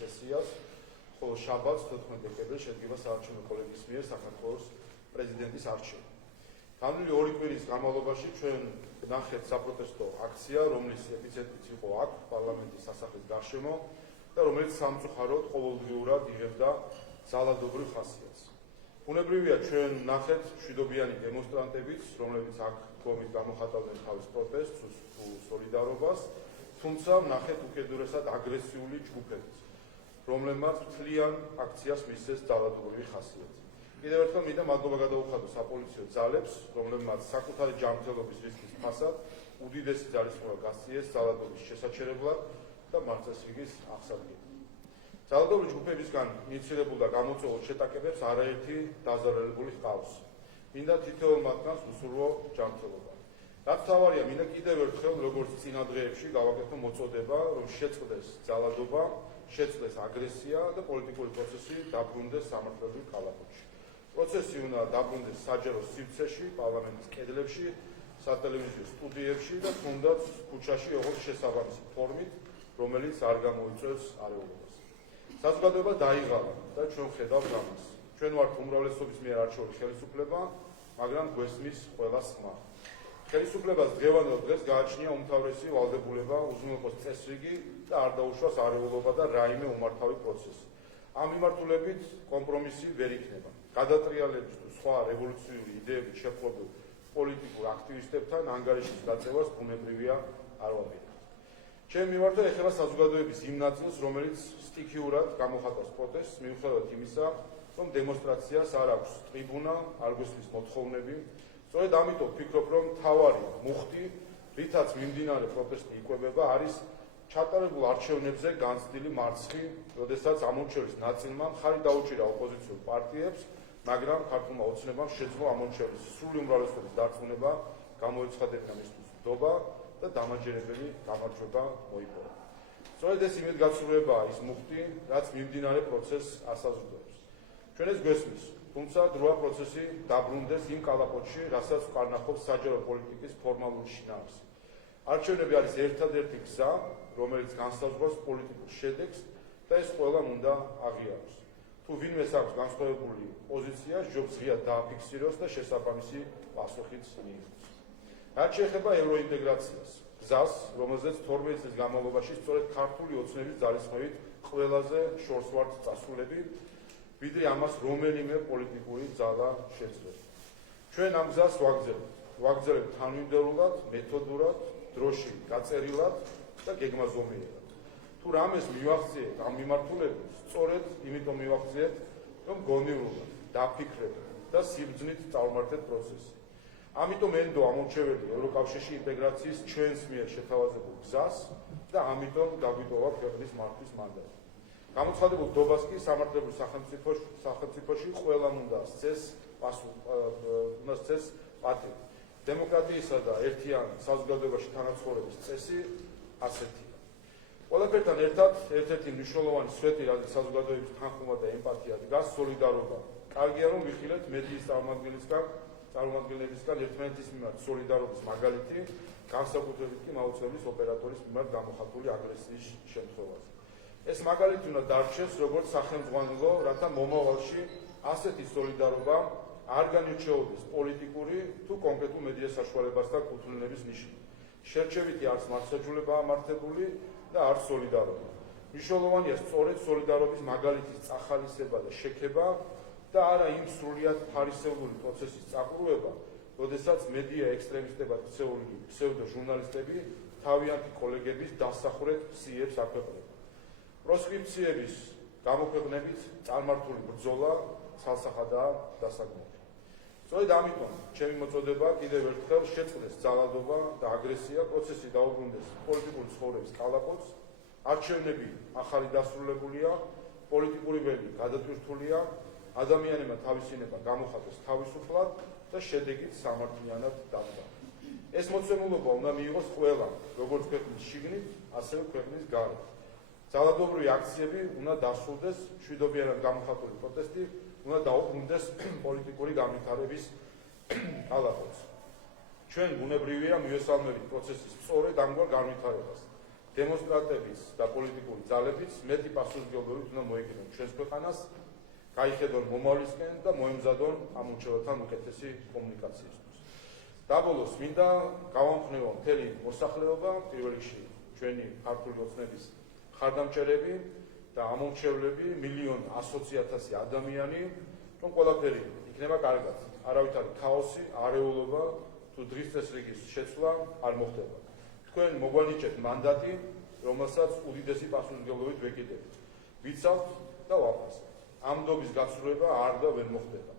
სესიას, ხოლო შაბათს 14 დეკემბერს შედგება საარჩევნო კოლეგიის მიერ საქართველოს პრეზიდენტის არჩევნები. განვლილი 2 კვირის განმავლობაში ჩვენ ნახეთ საპროტესტო აქცია, რომლის ეპიცენტრიც იყო აქ პარლამენტის სასახლის გარშემო და რომელიც სამწუხაროდ ყოველდღიურად იღებდა ძალადობრივ ხასიათს. ბუნებრივია ჩვენ ნახეთ მშვიდობიანი დემონსტრანტებიც, რომლებიც აქ დგომით გამოხატავდნენ თავის პროტესტს თუ სოლიდარობას, თუმცა ნახეთ უკიდურესად აგრესიული ჯგუფებიც, რომლებმაც მთლიან აქციას მისცეს ძალადობრივი ხასიათი. კიდევ ერთხელ მინდა მადლობა გადაუხადო საპოლიციო ძალებს, რომლებმაც საკუთარი ჯანმრთელობის რისკის ფასად უდიდესი ძალისხმევა გასწიეს ძალადობის შესაჩერებლად და მარცხესრიგის აღსადგენად. ძალადობრივი ჯგუფებისგან ინიცირებულ და გამოწვეულ შეტაკებებს არაერთი დაზარალებული ჰყავს. მინდა თითოეულ მათგანს უსურვო ჯანმრთელობა. რაც თავარია, მინდა კიდევ ერთხელ როგორც წინა დღეებში გავაკეთო მოწოდება, რომ შეწყდეს ძალადობა, შეწყდეს აგრესია და პოლიტიკური პროცესი დაბრუნდეს სამართლებრივ კალაპოტში. პროცესი უნდა დაბრუნდეს საჯარო სივრცეში, პარლამენტის კედლებში, სატელევიზიო სტუდიებში და თუნდაც ქუჩაში, როგორც შესაბამისი ფორმით, რომელიც არ გამოიწვევს არეულობას. საზოგადოება დაიღალა და ჩვენ ხედავთ ამას. ჩვენ ვართ უმრავლესობის მიერ არჩეული ხელისუფლება, მაგრამ გვესმის ყველას ხმა. ხელისუფლებას დღევანდელ დღეს გააჩნია უმთავრესი ვალდებულება უზრუნველყოს წესრიგი და არ დაუშვას არეულობა და რაიმე უმართავი პროცესი. ამ მიმართულებით კომპრომისი ვერ იქნება. გადატრიალების თუ სხვა რევოლუციური იდეებით შეპყრობილ პოლიტიკურ აქტივისტებთან ანგარიშის გაწევას ბუნებრივია არ ვაპირებთ. ჩემი მიმართვა ეხება საზოგადოების იმ ნაწილს, რომელიც სტიქიურად გამოხატავს პროტესტს, მიუხედავად იმისა, რომ დემონსტრაციას არ აქვს ტრიბუნა, არ გვესმის მოთხოვნები. სწორედ ამიტომ ვფიქრობ, რომ მთავარი მუხტი, რითაც მიმდინარე პროტესტი იკვებება, არის ჩატარებულ არჩევნებზე განცდილი მარცხი, როდესაც ამორჩევლის ნაწილმა მხარი დაუჭირა ოპოზიციურ პარტიებს, მაგრამ ქართულმა ოცნებამ შეძლო ამორჩევლის სრული უმრავლესობის დარწმუნება, გამოეცხადებინა მისთვის ნდობა და დამაჯერებელი გამარჯვება მოიპოვა. სწორედ ეს იმედგაცრუებაა ის მუხტი, რაც მიმდინარე პროცესს ასაზრდოებს. ჩვენ ეს გვესმის, თუმცა დროა პროცესი დაბრუნდეს იმ კალაპოტში, რასაც ვკარნახობს საჯარო პოლიტიკის ფორმალური შინაარსი. არჩევნები არის ერთადერთი გზა, რომელიც განსაზღვრავს პოლიტიკურ შედეგს და ეს ყველამ უნდა აღიაროს. თუ ვინმეს აქვს განსხვავებული პოზიცია, ჯობს ღიად დააფიქსიროს და შესაბამისი პასუხიც მიიღოს. რაც შეეხება ევროინტეგრაციას, გზას, რომელზეც 12 წლის განმავლობაში სწორედ ქართული ოცნების ძალისხმევით ყველაზე შორს ვართ წასულები, ვიდრე ამას რომელიმე პოლიტიკური ძალა შეძლებს. ჩვენ ამ გზას ვაგრძელებთ თანმიმდევრულად, მეთოდურად, დროში გაწერილად და გეგმაზომიერად. თუ რამეს მივახციეთ ამ მიმართულებით, სწორედ იმიტომ მივახციეთ, რომ გონივრულად, დაფიქრებად და სიბრძნით წავმართეთ პროცესი. ამიტომ ენდო ამორჩეველი ევროკავშირში ინტეგრაციის ჩვენს მიერ შეთავაზებულ გზას და ამიტომ გაგვიტოვა ქვეყნის მართვის მანდატი. გამოცხადებულ დობას კი სამართლებრივ სახელმწიფოში ყველამ უნდა სცეს პატივი. დემოკრატიისა და ერთიან საზოგადოებაში თანაცხოვრების წესი ასეთია. ყველაფერთან ერთად ერთ-ერთი მნიშვნელოვანი სვეტი, რაზეც საზოგადოების თანხმობა და ემპათია დგას, სოლიდარობა. კარგია, რომ ვიხილეთ მედიის წარმომადგენლებისგან ერთმანეთის მიმართ სოლიდარობის მაგალითი, განსაკუთრებით კი მაუწყებლის ოპერატორის მიმართ გამოხატული აგრესიის შემთხვევაზე. ეს მაგალითი უნდა დარჩეს როგორც სახელმძღვანელო, რათა მომავალში ასეთი სოლიდარობა არ განირჩეოდეს პოლიტიკური თუ კონკრეტულ მედია საშუალებასთან კუთვნილების ნიშნით. შერჩევითი არც მარცხაჯულება ამართებული და არც სოლიდარობა. მნიშვნელოვანია სწორედ სოლიდარობის მაგალითის წახალისება და შექება და არა იმ სრულიად ფარისეულური პროცესის წაყრუება, როდესაც მედია ექსტრემისტებად ქცეული ფსევდო ჟურნალისტები თავიანთი კოლეგების დასახვრეთ ციებს აქვეყნებენ. პროსკრიფციების გამოქვეყნებით წარმართული ბრძოლა ცალსახადაა დასაგმელი. სწორედ ამიტომ ჩემი მოწოდება კიდევ ერთხელ შეწყდეს ძალადობა და აგრესია, პროცესი დაუბრუნდეს პოლიტიკური ცხოვრების კალაპოტს, არჩევნები ახალი დასრულებულია, პოლიტიკური ველი გადატვირთულია, ადამიანებმა თავისინება გამოხატეს თავისუფლად და შედეგით სამართლიანად დადგა. ეს მოცემულობა უნდა მიიღოს ყველამ, როგორც ქვეყნის შიგნით, ასევე ქვეყნის გარეთ. ძალადობრივი აქციები უნდა დასრულდეს, მშვიდობიანად გამოხატული პროტესტი უნდა დაუბრუნდეს პოლიტიკური განვითარების კალაპოტს. ჩვენ ბუნებრივია მივესალმებით პროცესის სწორედ ამგვარ განვითარებას. დემონსტრანტებიც და პოლიტიკური ძალებიც მეტი პასუხისმგებლობით უნდა მოეკიდონ ჩვენს ქვეყანას, გაიხედონ მომავლისკენ და მოემზადონ ამ უჩვეულთან უკეთესი კომუნიკაციისთვის. Დაბოლოს მინდა გავამხნევო მთელი მოსახლეობა, პირველ რიგში ჩვენი ქართული ოცნების ხარდამჭერები და ამომრჩევლები, 1,100,000 ადამიანი, რომ ყველაფერი იქნება კარგად. არავითარი ქაოსი, არეულობა თუ დღის წესრიგის შეცვლა არ მოხდება. თქვენ მოგვანიჭეთ მანდატი, რომელსაც უდიდესი პასუხისმგებლობით ვეკიდებთ. ვიცავთ და ვაფასებთ. ამ ნდობის გასრულება არ და ვერ მოხდება.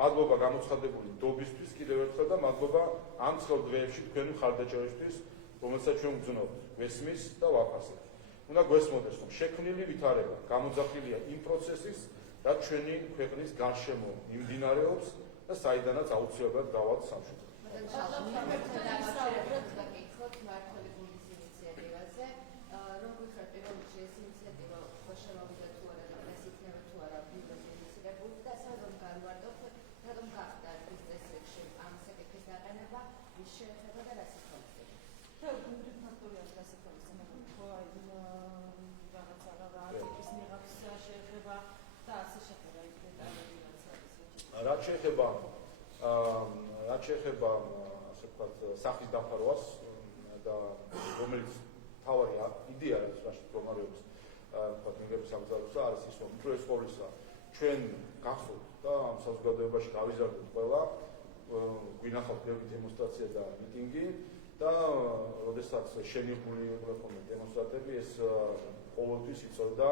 მადლობა გამოცხადებული ნდობისთვის კიდევ ერთხელ და მადლობა ამ ცხელ დღეებში თქვენი მხარდაჭერისთვის, რომელსაც ჩვენ ვგრძნობთ, გვესმის და ვაფასებთ. უნდა გვესმოდეს, რომ შექმნილი ვითარება გამოძახილია იმ პროცესის, რაც ჩვენი ქვეყნის გარშემო მიმდინარეობს და საიდანაც აუცილებლად გავალთ სამშვიდობო. რაც შეეხება ასე ვთქვათ სახის დაფარვას და რომელიც თავარი იდეა არის რაში პრომოციების ვთქვათ მიღების აღზარდისა არის ის რომ უპირველეს ყოვლისა ჩვენ გახსოვთ და ამ საზოგადოებაში გავიზარდოთ ყველა გვინახავთ ბევრი დემონსტრაცია და მიტინგი და როდესაც შენიღული იყვნენ დემონსტრანტები ეს ყოველთვის იწევდა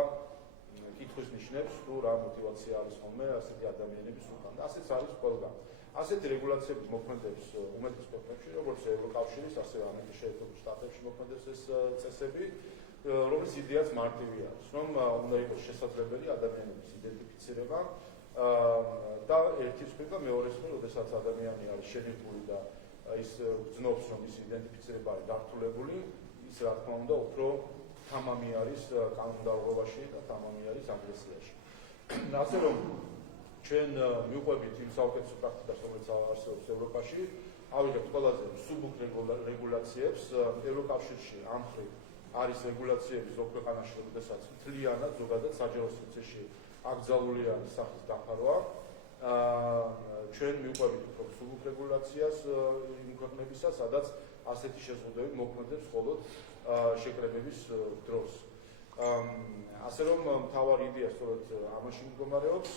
კითხვის ნიშნებს თუ რა мотивация არის ხოლმე ასეთი ადამიანების უკან და ასეც არის ყველგან. ასეთი რეგულაციების მოქმედებს უმეტეს ქვეყნებში, როგორც ევროკავშირის, ასევე ამერიკის შეერთებულ შტატებში მოქმედებს ეს წესები, რომლის იდეაც მარტივი არის, რომ უნდა იყოს შესაძლებელი ადამიანების იდენტიფიცირება და ერთის მხრივ და მეორეს მხრივ, როდესაც ადამიანი არის შენიღული და ის გრძნობს, რომ ის იდენტიფიცირება არის გართულებული, ის რა თქმა უნდა უფრო თამამი არის კანონმდებლობაში და თამამი არის აგრესიაში. ასე რომ ჩვენ მივყვებით იმ საუკეთესო პრაქტიკას, რომელიც არსებობს ევროპაში, ავიღებთ ყველაზე მსუბუქ რეგულაციებს. ევროკავშირში ამ მხრივ არის რეგულაციები ზოგ ქვეყანაში, როდესაც მთლიანად ზოგადად საჯარო სივრცეში აკრძალული არის სახის დაფარვა. ჩვენ მივყვებით უფრო მსუბუქ რეგულაციას იმ ქვეყნებისა, სადაც ასეთი შეზღუდვები მოქმედებს მხოლოდ შეკრებების დროს. ასე რომ მთავარი იდეა სწორედ ამაში მდგომარეობს,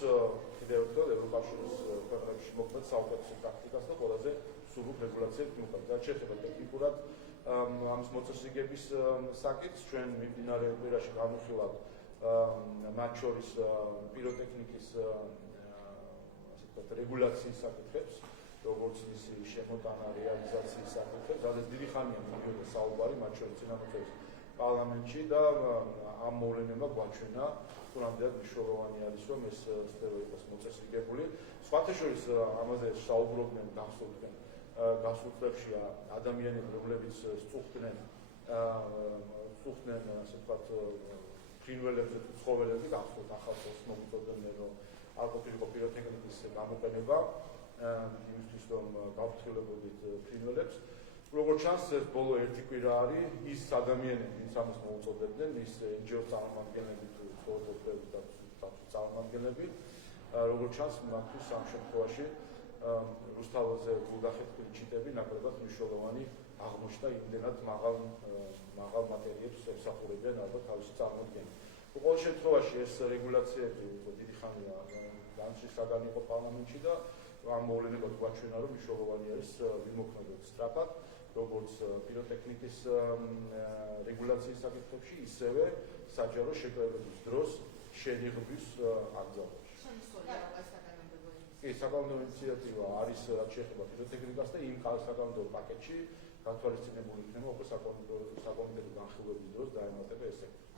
კიდევ ერთხელ ევროკავშირის ქვეყნებში მოქმედ საუკეთესო პრაქტიკას და ყველაზე მსუბუქ რეგულაციებს მივყვებით. რაც შეეხება ტექნიკურად ამის მოწესრიგების საკითხს, ჩვენ მიმდინარე კვირაში განვიხილავთ მათ შორის პიროტექნიკის ასე ვთქვათ რეგულაციის საკითხებს, როგორც მისი შემოტანა, რეალიზაციის საკითხებს, სადაც დიდი ხანია მიდიოდა საუბარი, მათ შორის წინამორბედს პარლამენტში და ამ მოვლენებმა გვაჩვენა, თუ რამდენად მნიშვნელოვანი არის, რომ ეს სფერო იყოს მოწესრიგებული. სხვათა შორის ამაზე საუბრობდნენ გახსოვდნენ გასულ წლებში ადამიანები, რომლებიც სწუხდნენ ასე ვთქვათ ფრინველებზე თუ ცხოველებზე, გახსოვთ ახალწელს მოგვიწოდებდნენ, რომ არ ყოფილიყო პიროტექნიკის გამოყენება იმისთვის, რომ გავფრთხილებოდით ფრინველებს. როგორც ჩანს, ეს ბოლო ერთი კვირა არის ის ადამიანები, ვინც ამას მოუწოდებდნენ, ის NGO წარმომადგენლები თუ ცხოვრებების და წარმომადგენლები, როგორც ჩანს, მათთვის ამ შემთხვევაში რუსთაველზე გულდახეთქილი ჩიტები ნაკლებად მნიშვნელოვანი აღმოჩნდა, იმდენად მაღალ მატერიებს ემსახურებიან ალბათ თავისი წარმოდგენა. ყოველ შემთხვევაში ეს რეგულაციები დიდი ხანია განსხვავებული იყო პარლამენტში და ამ მოვლენებად გვაჩვენა, რომ მნიშვნელოვანი არის ვიმოქმედოთ სწრაფად, როგორც პიროტექნიკის რეგულაციის საკითხებში, ისევე საჯარო შეკრებების დროს შენიღბვის აკრძალვაში. საკანონმდებლო ინიციატივა არის რაც შეეხება პიროტექნიკას და იმ საკანონმდებლო პაკეტში გათვალისწინებული იქნება უკვე საკონდენტო განხილვების დროს დაემატება ეს საკითხი.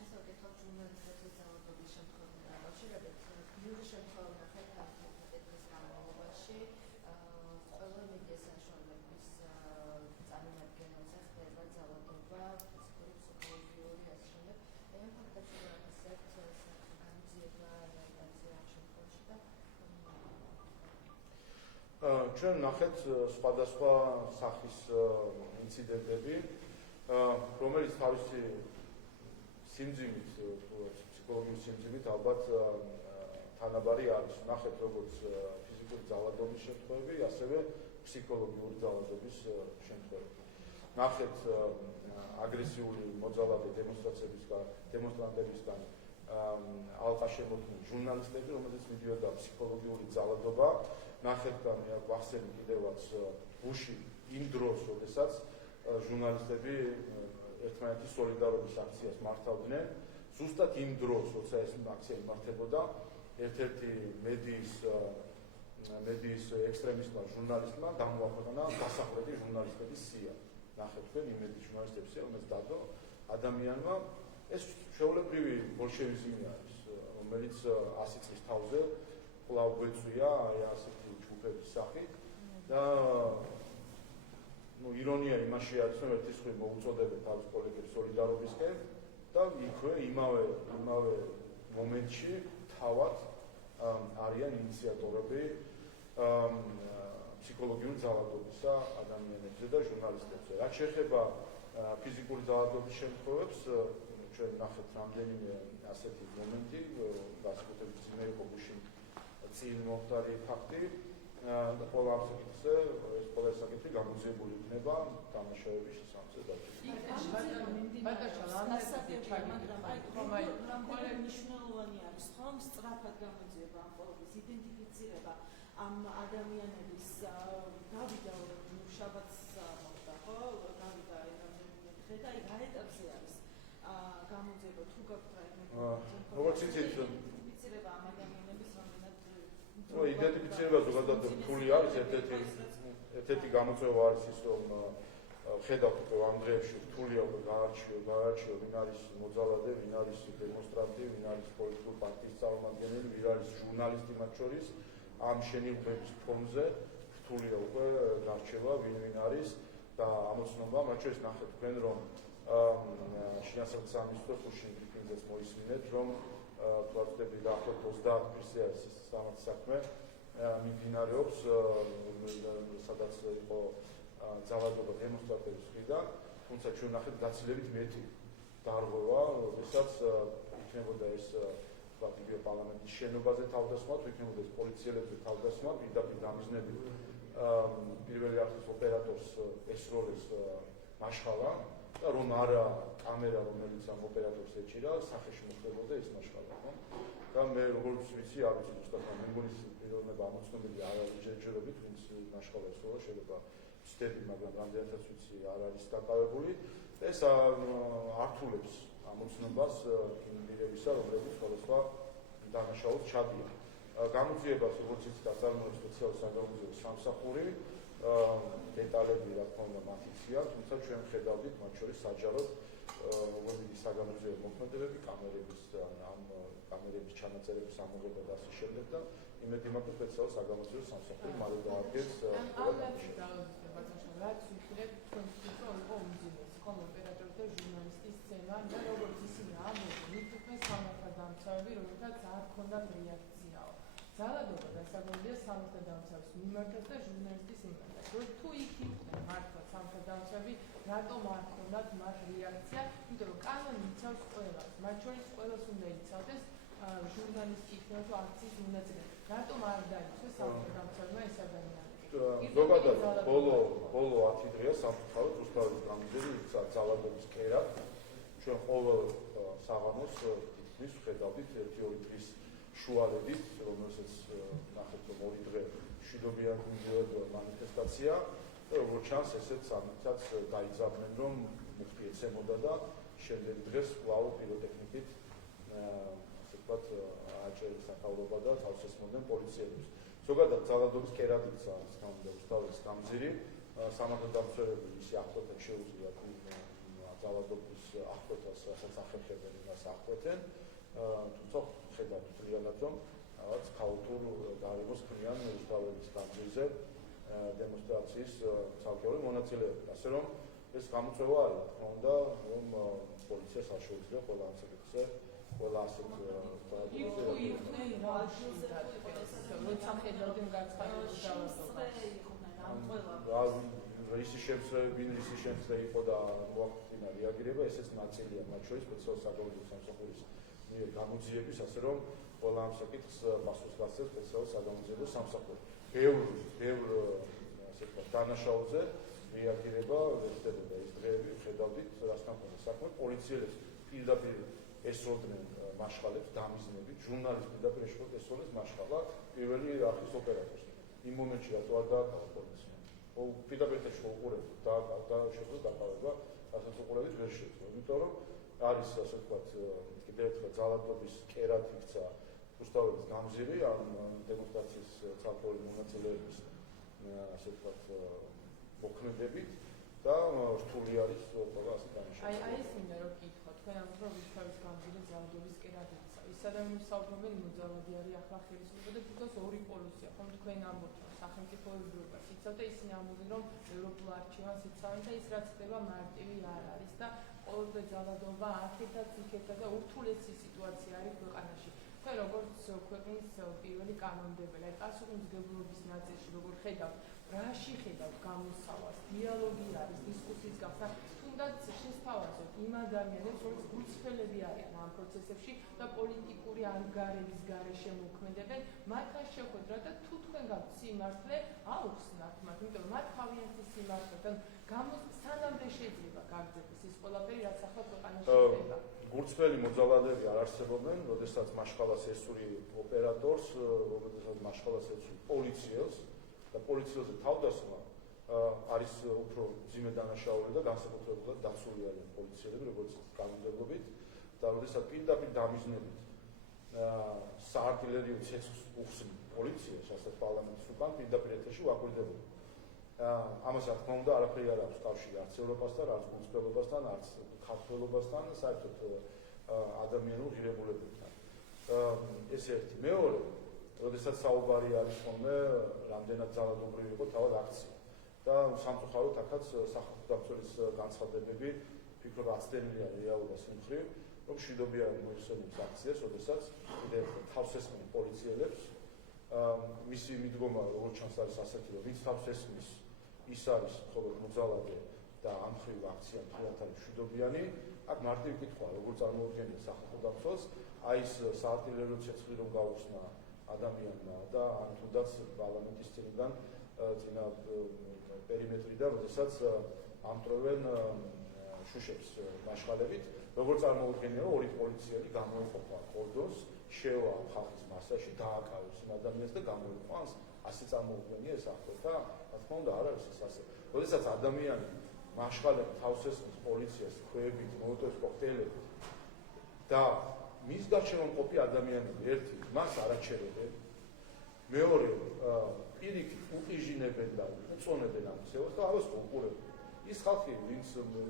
ჩვენ ნახეთ სხვადასხვა სახის ინციდენტები, რომელიც თავისი სიმძიმით, ფსიქოლოგიური სიმძიმით ალბათ თანაბარი არის. ნახეთ როგორც ფიზიკური ძალადობის შემთხვევები, ასევე ფსიქოლოგიური ძალადობის შემთხვევები. ნახეთ აგრესიული მოძალადე დემონსტრანტებისგან ალყა შემოქმნილი ჟურნალისტები, რომელზეც მიდიოდა ფსიქოლოგიური ძალადობა. ნახეთ და მე ვახსენე კიდევაც ბუში იმ დროს, როდესაც ჟურნალისტები ერთმანეთის სოლიდარობის აქციას მართავდნენ, ზუსტად იმ დროს, როცა ეს აქცია იმართებოდა, ერთ-ერთი მედიის ექსტრემისტმა ჟურნალისტმა გამოაქვეყნა დასაყრდენი ჟურნალისტების სია. ნახეთ თქვენ იმედი ჟურნალისტების სია, რომელიც დადო ადამიანმა. ეს ჩვეულებრივი ბოლშევიზმი არის, რომელიც 100 წლის თავზე კვლავ გვეწვია ასეთი ჯგუფების სახით და ირონია იმაში არის, რომ ერთის მხრივ მოუწოდებენ თავის კოლეგებს სოლიდარობისკენ და იქვე იმავე მომენტში თავად არიან ინიციატორები ფსიქოლოგიური ძალადობისა ადამიანებზე და ჟურნალისტებზე. რაც შეეხება ფიზიკური ძალადობის შემთხვევებს, ჩვენ ნახეთ რამდენიმე ასეთი მომენტი, განსაკუთრებით ძიმე იყო გუშინ წინ მომხდარი ფაქტი და ყველა ამ საკითხზე ეს ყველა საკითხი გამოძიებული იქნება დამნაშავების შესამცირ მაგრამ მნიშვნელოვანი არის ხომ სწრაფად გამოძიება ამ ყოველთვის იდენტიფიცირება ამ ადამიანების გავიდა შაბათს მოხდა ხო გავიდა დღე და რა ეტაპზე არის გამოძიება თუ გაქვთ როგორც იცით იდენტიფიცირება ამ ადამიანების რამდენად იდენტიფიცირება ზოგადად რთული არის ერთ-ერთი გამოწვევა არის ის რომ ხედავთ რომ ამ დღეებში რთულია გაარჩიო ვინ არის მოძალადე, ვინ არის დემონსტრანტი, ვინ არის პოლიტიკური პარტიის წარმომადგენელი, ვინ არის ჟურნალისტი მათ შორის ამ შენიღბების ფონზე რთულია უკვე გარჩევა ვინ არის და ამოცნობა მათ შორის ნახეთ თქვენ რომ შინაგან სამინისტროს გუშინ ბრიფინგზეც მოისმინეთ რომ ვარდები დაახლოებით 30 პირზე არის ეს საქმე მიმდინარეობს სადაც იყო ძალადობა დემონსტრანტების მხრიდან, თუმცა ჩვენ ნახეთ გაცილებით მეტი დარღვევა, როდესაც იქნებოდა ეს იგივე პარლამენტის შენობაზე თავდასხმა, თუ იქნებოდა ეს პოლიციელებზე თავდასხმა, პირდაპირ დამიზნებით პირველი არხის ოპერატორს ესროლეს მაშხალა და რომ არა კამერა, რომელიც ამ ოპერატორს ეჭირა, სახეში მოხდებოდა ეს მაშხალა, ხო? და მე როგორც ვიცი, არ ვიცი ზუსტად მე მგონი პიროვნება ამოცნობელი არ არის ჯერჯერობით, ვინც მაშხალა ესროლა, შეიძლება ვცდები, მაგრამ რამდენადაც ვიცი არ არის დაკავებული. ეს ართულებს ამოცნობას იმდირებისა, რომლებიც სხვადასხვა დანაშაულს ჩადიან. გამოძიებას, როგორც იცით, აწარმოებს სპეციალური საგამოძიებო სამსახური, დეტალები რა თქმა უნდა მათ იციან, თუმცა ჩვენ ხედავდით მათ შორის საჯაროდ როგორი საგამოძიებო მოქმედებები, კამერების ჩანაწერების ამოღება და ასე შემდეგ და იმედი მაქვს სპეციალური საგამოძიებო სამსახური მალე დაადგენს რაც ვიხილებ თქვენს რომ იყო უმძიმესი ხომ ოპერატორი და ჟურნალისტის სცენა და როგორც ისინი ამბობენ თვითონ სამართალდამცავები რომელთაც არ ქონდათ რეაქციაო ძალადობა დასაგონია სამართალდამცავის მიმართაც და ჟურნალისტის მიმართაც თუ იქ იყვნენ მართლა სამართალდამცავები რატომ არ ქონდათ მათ რეაქცია იმიტომ რომ კანონი იცავს ყველას მათ შორის ყველას უნდა იცავდეს ჟურნალისტი იქნება თუ აქციის მონაწილე რატომ არ დაიცვეს სამართალდამცავებმა ეს ადამიანები ზოგადად ბოლო 10 დღეა სამწუხაროდ რუსთავის გამზირი ძალადობის კერად ჩვენ ყოველ საღამოს თითქმის ვხედავდით 1-2 დღის შუალედით რომელსაც ნახეთ რომ 2 დღე მშვიდობიანი მიდიოდა მანიფესტაცია და როგორც ჩანს ესეც ამითაც დაიძაბნენ რომ მუხტი ეცემოდა და შემდეგ დღეს კვლავ პიროტექნიკით ასე ვთქვათ აჭერის სათავრობა და თავს ესმოდნენ პოლიციელებს ზოგადად ძალადობის კერად იქცა რუსთავის გამზირი სამართალდამცავები ისე აღკვეთა შეუძლია ძალადობის აღკვეთას რასაც ახერხებენ იმას აღკვეთენ თუმცა ხედავთ მთლიანად რომ რაღაც ქაოტურ გარემოს ქმნიან რუსთავის გამზირზე დემონსტრაციის ცალკეული მონაწილეები ასე რომ ეს გამოწვევა არის რა თქმა უნდა რომ პოლიციას არ შეუძლია ყველა ამ საკითხზე ყველა ასეთ როცა ხედავდნენ გაცხადებას ამ ყველა რისი შემთხვევა იყო და მოახდინა რეაგირება, ესეც ნაწილია მათ შორის სპეციალურ საგამოძიებო სამსახურის მიერ გამოძიების, ასე რომ ყველა ამ საკითხს პასუხს გასცემს სპეციალურ საგამოძიებო სამსახური. ბევრ ასე ვთქვათ, დანაშაულზე რეაგირება ვერ ხდებოდა ის დღეები, ხედავდით, რასთან ხდება საქმე, პოლიციელებს პირდაპირ ესროდნენ მაშხალებს, დამიზნებით, ჟურნალისტ პირდაპირ ესროდეს მაშხალა პირველი არხის ოპერატორს. იმ მომენტში რატო არ დააკავა პოლიცია? პირდაპირ შეუყურებთ და შეძლო დაკავება, რასაც უყურებით ვერ შეძლო. იმიტომ რომ არის ასე ვთქვათ, კიდევ ერთხელ ძალადობის კერად იქცა რუსთაველის გამზირი ამ დემონსტრაციის ცალკეული მონაწილეების ასე ვთქვათ მოქმედებით და რთული არის ყველა ასე დანიშნული. აი ეს მინდა რომ გითხრა, თქვენ ამბობთ რომ რუსთაველის გამზირი ძალადობის კერად იქცა. ის ადამიანები საუბრობენ მოძალადი არის ახლა ხელისუფლება და თვითონ ორი პოლიცია, ხომ თქვენ ამბობთ რომ სახელმწიფოებრიობას იცავ და ისინი ამბობენ რომ ევროპულ არჩევანს იცავენ და ის რაც ხდება მარტივი არ არის და ყოველდღე ძალადობა აქეთაც იქეთა და ურთულესი სიტუაცია არის ქვეყანაში. თქვენ როგორც ქვეყნის პირველი კანონმდებელი, აი პასუხისმგებლობის ნაწილში როგორ ხედავთ, რაში ხედავთ გამოსავალს, დიალოგი არის, დისკუსიის გახსნა, თუნდაც შესთავაზოთ იმ ადამიანებს, რომლებიც გულწრფელები არიან ამ პროცესებში და პოლიტიკური ანგარების გარეშე მოქმედებენ, მათთან შეხვედრა და თუ თქვენ გაქვთ სიმართლე, აუხსნათ მათ, იმიტომ რომ მათ თავიანთი სიმართლე, სანამდე შეიძლება გაგრძელდეს ის ყველაფერი, რაც ახლა ქვეყანაში ხდება. გულწრფელი მოძალადეები არ არსებობენ, როდესაც მაშხალას ესური ოპერატორს, როდესაც მაშხალას ესური პოლიციელს და პოლიციელზე თავდასხმა არის უფრო მძიმე დანაშაული და განსაკუთრებულად დაცული არიან პოლიციელები, როგორც კანონმდებლობით და როდესაც პირდაპირ დამიზნებით საარტილერიო ცეცხლს უხსნით პოლიციას, რასაც პარლამენტის უკან პირდაპირ ეთერში ვაკვირდებოდა. ამას რა თქმა უნდა არაფერი არ აქვს კავშირი არც ევროპასთან, არც გულწრფელობასთან, არც ქართველობასთან, საერთოდ ადამიანურ ღირებულებებთან. ეს ერთი. მეორე, როდესაც საუბარი არის ხოლმე, რამდენად ძალადობრივი იყო თავად აქცია. და სამწუხაროდ აქაც სახალხო დამცველის განცხადებები ფიქრობ აცდენილია რეალობას იმ მხრივ, რომ მშვიდობიან მოიხსენებს აქციას, როდესაც კიდევ თავს ესხმიან პოლიციელებს. მისი მიდგომა როგორც ჩანს არის ასეთი, რომ ვინც თავს ესხმის, ის არის მხოლოდ მოძალადე და ამ მხრივ აქცია მთლიანად არის მშვიდობიანი. აქ მარტივი კითხვაა, როგორ წარმოუდგენია სახალხო დამცველს, აი ეს საარტილერიო ცეცხლი რომ გაუხსნა ადამიანმა და ან თუნდაც პარლამენტის წინიდან წინა პერიმეტრიდან, როდესაც ამტვრევენ შუშებს მაშხალებით, როგორ წარმოუდგენია, რომ ორი პოლიციელი გამოეყოფა კორდონს, შევა ხალხის მასაში, დააკავეს იმ ადამიანს და გამოეყვა. ასე წარმოუდგენია ეს ახლა, რა თქმა უნდა, არ არის ეს ასე. როდესაც ადამიანი მაშხალები თავს ესხმის პოლიციას ქვებით, მოლოტოვის კოქტეილებით და მის გარშემო მყოფი ადამიანები ერთი მას არაჩერებენ, მეორე პირიქით უყიჟინებენ და უწონებენ ამ ცევას და ამას უყურებენ. ის ხალხი,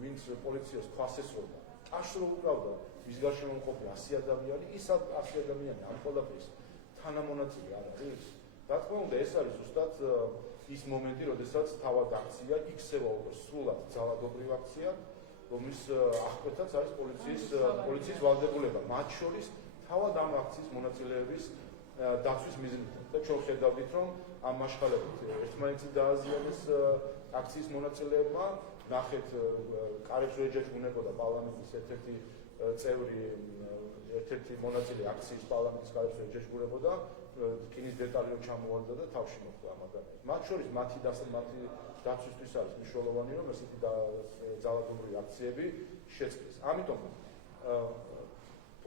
ვინც პოლიციას ქვას ესხმოდა, აშრო უკრავდა მის გარშემო მყოფი 100 ადამიანი, ის 100 ადამიანი ამ ყველაფრის თანამონაწილე არ არის. რა თქმა უნდა, ეს არის ზუსტად ის მომენტი, როდესაც თავად აქცია იქცევა უკვე სრულად ძალადობრივ აქციად, რომლის აღკვეთაც არის პოლიციის ვალდებულება, მათ შორის თავად ამ აქციის მონაწილეების დაცვის მიზნით. და ჩვენ ხედავდით, რომ ამ მაშხალებით ერთმანეთს დააზიანეს აქციის მონაწილეებმა, ნახეთ, კარებს ვერ ეჯაჭვუნებოდა პარლამენტის ერთ-ერთი წევრი, ერთ-ერთი მონაწილე აქციის პარლამენტის კარებს ვერ ეჯაჭვუნებოდა, რკინის დეტალი რომ ჩამოვარდა და თავში მოხვდა ამ ადამიანს. მათ შორის მათი დაცვისთვის არის მნიშვნელოვანი, რომ ესეთი ძალადობრივი აქციები შეწყდეს. ამიტომ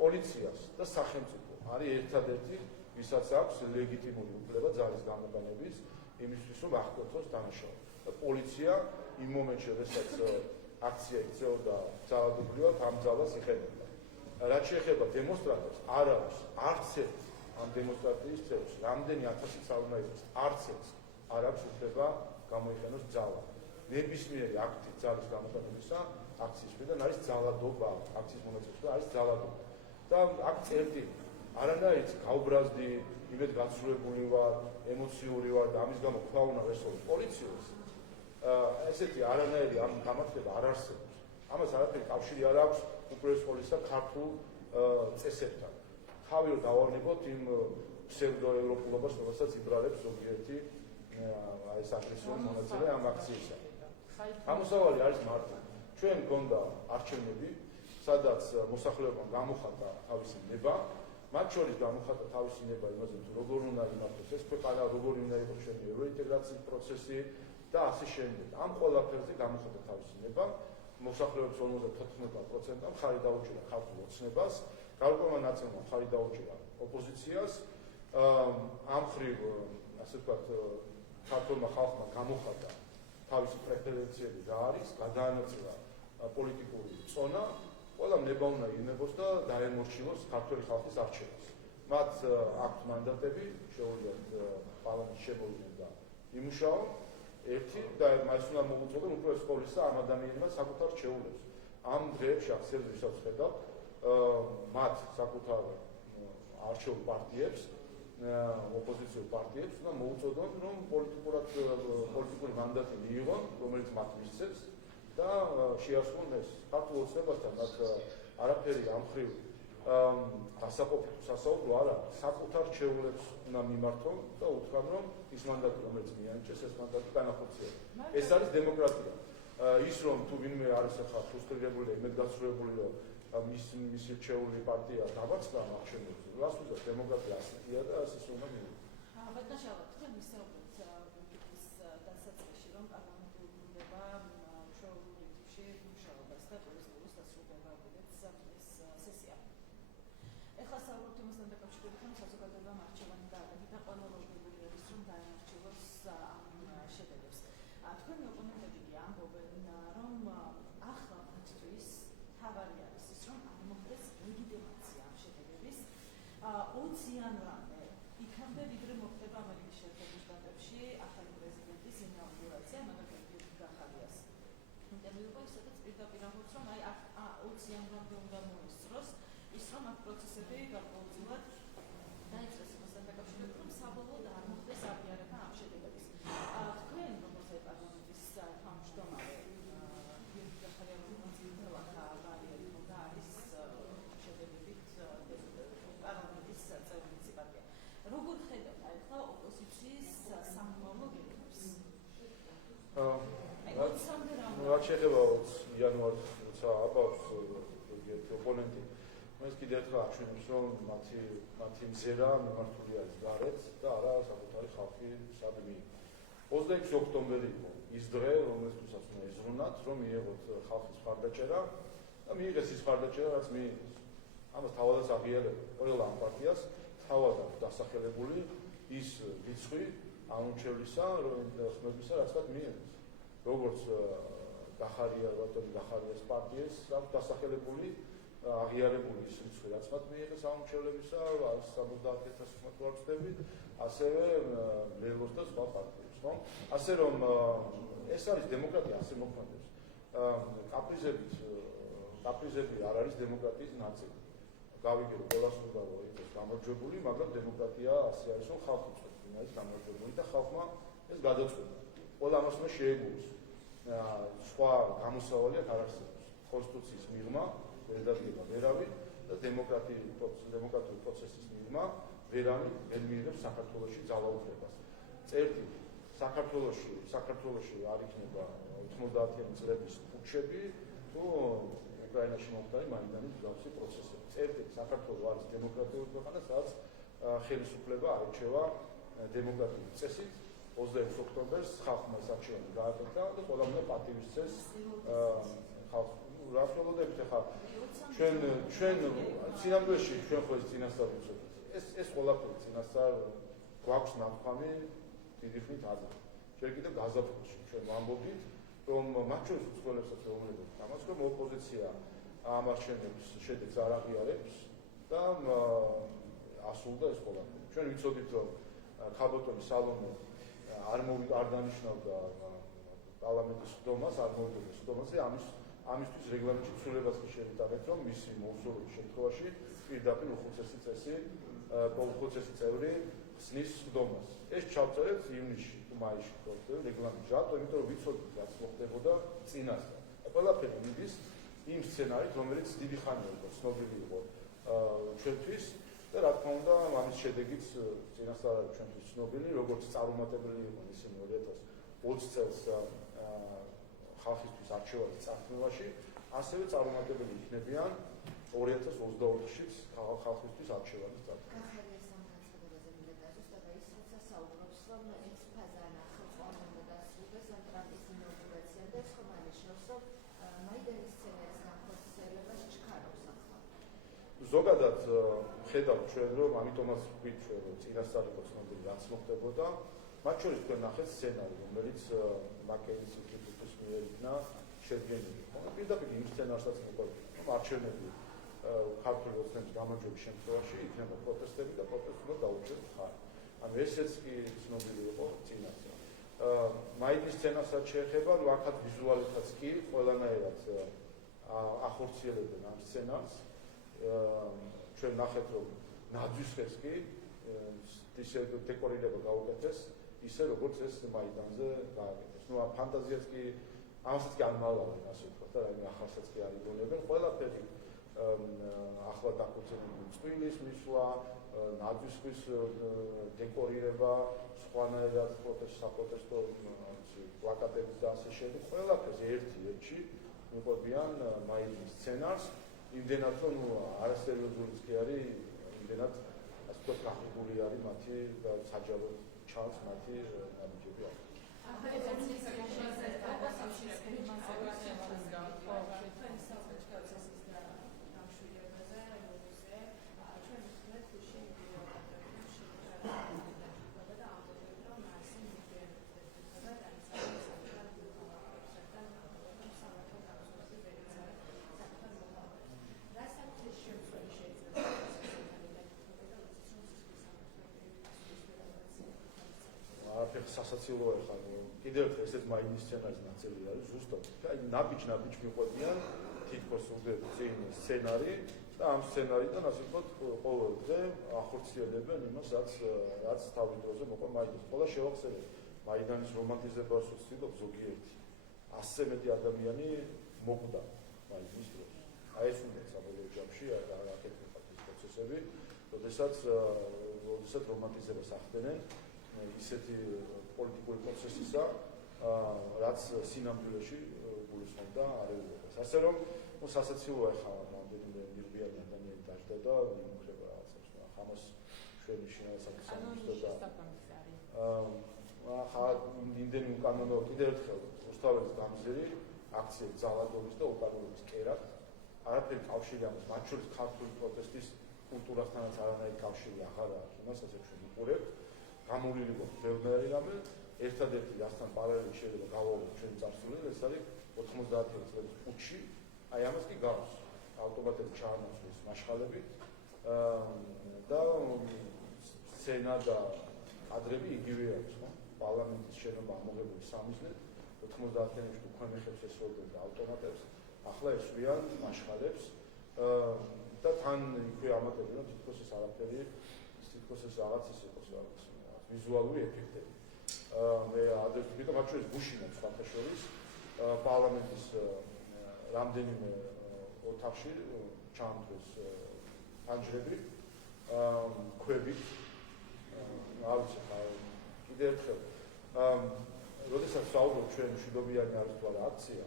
პოლიციას და სახელმწიფო არის ერთადერთი, ვისაც აქვს ლეგიტიმური უფლება ძალის გამოყენების იმისთვის, რომ აღკვეთოს დანაშაული. და პოლიცია იმ მომენტში, როდესაც აქცია იქცეოდა ძალადობრივად, ამ ძალას იხებოდა. რაც შეეხება დემონსტრანტებს, არ არის არც ერთ ამ დემონსტრაციის წევრს, რამდენი 1000-იც არ უნდა იყოს, არც ერთს არ აქვს უფლება გამოიყენოს ძალა. ნებისმიერი აქტი ძალის გამოყენებისა აქციის მხრიდან არის ძალადობა, აქციის მონაწილეობა არის ძალადობა. და აქ წერტილი არანაირად გაუბრაზდი, იმედ გაცვლებული ვარ, ემოციური ვარ და ამის გამო თქვა უნდა ესწავლო პოლიციას. ესეთი არანაირი ამ გამართლება არ არსებობს. ამას არაფერი კავშირი არ აქვს უპირველეს ყოვლისა ქართულ წესებთან. თავი რომ დავავნებოთ იმ ფსევდოევროპულობას, რომელსაც იბრალებს ზოგიერთი ეს აგრესიული მონაწილე ამ აქციისა. ამოსავალი არის მარტო. ჩვენ გქონდა არჩევნები, სადაც მოსახლეობამ გამოხატა თავისი ნება, მათ შორის გამოხატა თავისი ნება იმაზე, თუ როგორ უნდა იმართოს ეს ქვეყანა, როგორ უნდა იყოს ჩვენი ევროინტეგრაციის პროცესი და ასე შემდეგ. ამ ყველაფერზე გამოხატა თავისი ნება, მოსახლეობის 54%-მა მხარი დაუჭირა ხალხურ ოცნებას, გარკვეულმა ნაწილმა მხარი დაუჭირა ოპოზიციას. ამ ხრივ, ასე ვთქვათ, ქართულმა ხალხმა გამოხატა თავისი პრეფერენციები რა არის, გადაანაწილა პოლიტიკური წონა, ყველა ნება უნდა იღებოს და დაემორჩილოს ქართული ხალხის არჩევას. მათ აქვთ მანდატები, შეუძლიათ პარლამენტში შემოვიდნენ და იმუშაონ. ერთი და მას უნდა მოუწოდონ უპირველეს ყოვლისა ამ ადამიანებმა საკუთარ შეუძლებს. ამ დღეებში აქციებს ვისაც ხედავ, მათ საკუთარ არჩეულ პარტიებს, ოპოზიციურ პარტიებს უნდა მოუწოდონ, რომ პოლიტიკური მანდატი მიიღონ, რომელიც მათ მისცემს და შეასრულონ ეს. ქართულ ოცნებასთან მათ არაფერი ამ ხრივ გასაყოფითო სასაუბრო არ არის. საკუთარ შეუძლებს უნდა მიმართონ და უთხრან, რომ ის მანდატი, რომელიც მიანიჭეს, ეს მანდატი განახორციელოს. ეს არის დემოკრატია. ის რომ თუ ვინმე არის ახლა ფრუსტრირებული, იმედგაცრუებული, რომ მისი რჩეული პარტია დაბაწყდა ამ არჩევნებზე, რას ვუძახ, დემოკრატია ასეთია და ასე უნდა მივიღოს. ბატონშავა, თქვენ ვისაუბრეთ მიკროფონის დასაწყისში, რომ პარლამენტი უბრუნდება მშრალ რიტმში მუშაობას და ყოველდღიურად დასრულდება ეს სესია. ეხლა საუბრობთ იმასთან დაკავშირებით, რომ საზოგადოებამ არჩევანი გააკეთა და ყველა ლოგიკური არის, რომ დაემორჩილოს ამ შედეგებს. თქვენი ოპონენტები კი ამბობენ, რომ ახლა მათთვის თავარი არის ის, რომ არ მოხდეს ლეგიტიმაცია ამ შედეგების 20 იანვრამდე, იქამდე ვიდრე მოხდება ამერიკის შეერთებულ შტატებში ახალი პრეზიდენტის ინაუგურაცია, მაგალითად გახარიას. ინტერვიუ იყო ისაც პირდაპირ ამბობს, რომ აი 20 იანვრამდე უნდა მოისწროს ის, რომ აქ პროცესები გარკვეულწილად დაიწყეს იმასთან დაკავშირებით, რომ საბოლოოდ არ მოხდეს აღიარება ამ შედეგების. თქვენ როგორც პარლამენტის თავმჯდომარე გახარიალის მოწინააღმდეგე ვარიანტი და არის შედეგებით პარლამენტის წევრიც პარტია. როგორ ხედავთ ახლა ოპოზიციის სამომავლო გეგმებს? რაც შეეხება 20 იანვარს, როცა აბავს ზოგიერთი ოპონენტი, ეს კიდევ ერთხელ აჩვენებს, რომ მათი მზერა მიმართული არის გარეთ და არა საკუთარი ხალხი სად მიიღო. 26 ოქტომბერი იყო ის დღე, რომელთვისაც უნდა იზრუნათ, რომ მიიღოთ ხალხის მხარდაჭერა და მიიღეს ის მხარდაჭერა, რაც მიიღეს. ამას თავადაც აღიარებდა ყველა ამ პარტიას, თავად აქვს დასახელებული ის რიცხვი ამორჩევლისა, ხმებისა, რაც მათ მიიღეს. როგორც გახარიას პარტიას აქვს დასახელებული აღიარებული ის რიცხვი, რაც მათ მიიღეს ამორჩევლებისა, 70,000 ვარცხნები, ასევე ლელოს და სხვა პარტიებს, ხო? ასე რომ ეს არის დემოკრატია, ასე მოქმედებს. კაპრიზები არ არის დემოკრატიის ნაწილი. გავიგე, ყველას უნდა იყოს გამარჯვებული, მაგრამ დემოკრატია ასე არის, რომ ხალხი წვდის, ვინ არის გამარჯვებული და ხალხმა ეს გადაწყვეტა. ყველა ამას უნდა შეეგუოს. სხვა გამოსავალი არ არსებობს. კონსტიტუციის მიღმა ვერ დადგება ვერავინ და დემოკრატიული პროცესის მიღმა ვერანი ვერ მიიღებს საქართველოში ძალაუფლებას. წერტი საქართველოში არ იქნება 90-იანი წლების პუტჩები თუ უკრაინაში მომხდარი მაიდანის მსგავსი პროცესები. წერტი საქართველო არის დემოკრატიული ქვეყანა, სადაც ხელისუფლება არჩევა დემოკრატიული წესით. 26 ოქტომბერს ხალხმა არჩევანი გააკეთა და ყველამ უნდა პატივისცეს ხალხს. რას ველოდებით ახლა ჩვენ სინამდვილეში ჩვენ ხო ეს წინასწარ ვიცოდეთ. ეს ყველაფერი წინასწარ გვაქვს ნათქვამი დიდი ხნით ადრე. ჯერ კიდევ გაზაფხულში ჩვენ ვამბობდით, რომ მათ შორის უცხოელებსაც ეუბნებოდით ამას, რომ ოპოზიცია ამ არჩევნების შედეგს არ აღიარებს და ასრულდა ეს ყველაფერი. ჩვენ ვიცოდით, რომ ქალბატონი სალომე არ დანიშნავდა პარლამენტის ხდომას, არ მოვიდა ხდომაზე, ამისთვის რეგლამენტში ცვლილებას კი შევიტანეთ, რომ მისი მოუსწრობის შემთხვევაში პირდაპირ უხუცესი წევრი ხსნის ხდომას. ეს ჩავწერეთ ივნისში თუ მაისში რეგლამენტში. რატო? იმიტომ რომ ვიცოდით, რაც მოხდებოდა წინასწარ. ყველაფერი მიდის იმ სცენარით, რომელიც დიდი ხანია იყო ცნობილი იყო ჩვენთვის და რა თქმა უნდა, ამის შედეგიც წინასწარ არის ჩვენთვის ცნობილი, როგორც წარუმატებელი იყო ისინი 2020 წელს ხალხისთვის არჩევანის წარქმნაში, ასევე წარუმატებელი იქნებიან 2024-შიც ხალხისთვის არჩევანის წარქმნაში. ზოგადად ხედავთ ჩვენ, რომ ამიტომაც ვთქვით, რომ წინასწარ იყო ცნობილი, რაც მოხდებოდა. მათ შორის თქვენ ნახეთ სცენარი, რომელიც მაკეინის ინსტიტუტის მიერ იქნა შედგენილი. პირდაპირ იმ სცენარსაც მოყვებით, რომ არჩევნები ქართული ოცნების გამარჯვების შემთხვევაში იქნება პროტესტები და პროტესტს უნდა დაუჭერთ ხარი. ანუ ესეც კი ცნობილი იყო წინასწარ. მაიდის სცენასაც შეეხება, რომ აქაც ვიზუალითაც კი ყველანაირად ახორციელებენ ამ სცენარს. ჩვენ ნახეთ, რომ ნაძვისხეს კი ისე დეკორირება გაუკეთეს, ისე როგორც ეს მაიდანზე გააკეთეს. ნუ ფანტაზიაც კი ამასაც კი არ მალავენ, ასე ვთქვათ და რაიმე ახალსაც კი არ იგონებენ. ყველაფერი ახლა დაქორწინებული წყვილის მისვლა, ნაძვისხის დეკორირება, სხვანაირად საპროტესტო პლაკატები და ასე შემდეგ, ყველაფერს ერთ-ერთში მიყვებიან მაიდის სცენარს. იმდენად რომ არასერიოზულიც კი არის, იმდენად ასე ვთქვათ გახებული არის მათი საჯარო ჩანს მათი ნაბიჯები აქვს. სასაცილოა ხა კიდევ ესეც მაიდის სცენარის ნაწილი არის ზუსტად. აი ნაბიჯ მიყვებიან თითქოს უდეთ წინ სცენარი და ამ სცენარიდან ასე ვთქვათ ყოველ დღე ახორციელებენ იმას, რაც თავის დროზე მოყვა მაიდანს. ყველა შევახსენებთ მაიდანის რომანტიზებას ვცდილობ ზოგიერთი 100-ზე მეტი ადამიანი მოკვდა მაიდანის დროს. აი ეს უნდა საბოლოო ჯამში აკეთებინათ ეს პროცესები, როდესაც რომანტიზებას ახდენენ ისეთი პოლიტიკური პროცესისა, რაც სინამდვილეში გულისხმობდა არეულობას. ასე რომ სასაცილოა ხა რამდენიმე მიღბიანი ადამიანი დაждდა და იმუქრება რაღაცებს. ამას ჩვენი შინაარსი და ხა იმდენი უკანონო კიდევ ერთხელ რუსთაველის გამზირი აქციები ძალადობის და უკანონობის კერად არაფერი კავშირი ამას მათ შორის ქართული პროტესტის კულტურასთანაც არანაირი კავშირი აღარ აქვს. იმას ასე ჩვენ ვიყურებთ. გამოვლილი გვაქვს ბევრი რამე, ერთადერთი რასთან პარალელურად შეიძლება გავაუბროთ ჩვენი წარსული, ეს არის 90-იანი წლების პუტჩი, აი ამას კი გავს ავტომატურად ჩაანაცვლის მაშხალებით და სცენა და კადრები იგივე აქვს, ხო? პარლამენტის შენობა ამოღებული სამიზნედ, 90-იანებში თქვენ ეხებს ესვოდნენ ავტომატებს, ახლა ესვიან მაშხალებს და თან იქვე ამატებენ, რომ თითქოს ეს არაფერი, თითქოს ეს რაღაც ის იყოს რაღაც ვიზუალური ეფექტები. მე ადრეს ვიტყვი, მათ შორის გუშინაც სხვათა შორის პარლამენტის რამდენიმე ოთახში ჩამდგეს ფანჯრები, ქვებით, არ ვიცი ხა კიდევ ერთხელ როდესაც საუბრობ ჩვენ მშვიდობიანი არის თუ არა აქცია,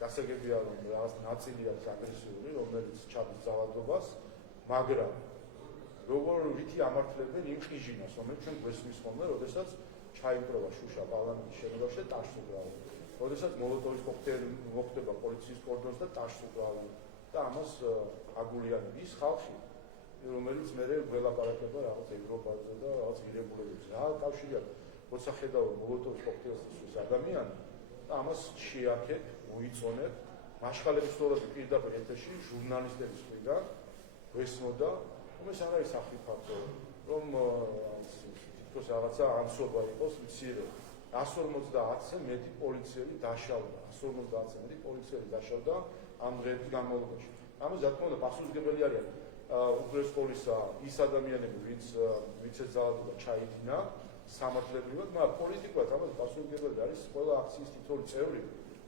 გასაგებია რომ რაღაც ნაწილი აქვს აგრესიული, რომელიც ჩადის ძალადობას, მაგრამ როგორ ვითი ამართლებენ იმ ხიჟინას, რომელიც ჩვენ გვესმის ხოლმე, როდესაც ჩაიმტროვა შუშა პარლამენტის შენობაში და ტაშს უკრავენ. როდესაც მოლოტოვის კოქტეილი მოხდება პოლიციის კორდონს და ტაშს უკრავენ და ამას აგულიანებს ის ხალხი, რომელიც მერე ველაპარაკება რაღაც ევროპაზე და რაღაც ღირებულებებზე. რა კავშირი აქვს, როცა ხედავ მოლოტოვის კოქტეილს ის ადამიანი და ამას შეაქეთ, უიწონებ, მაშხალების სწორად პირდაპირ ეთერში ჟურნალისტების მხრიდან გვესმოდა ეს არ არის ახალი ფაქტო, რომ თითქოს რაღაცა ამსობა იყოს მცირე. 150-ზე მეტი პოლიციელი დაშავდა, 150-ზე მეტი პოლიციელი დაშავდა ამ დღეების განმავლობაში. ამას რა თქმა უნდა პასუხისმგებელი არიან უპირველეს ყოვლისა ის ადამიანები, ვინც ეს ძალადობა ჩაიდინა სამართლებრივად, მაგრამ პოლიტიკურად ამას პასუხისმგებელი არის ყველა აქციის თითოეული წევრი,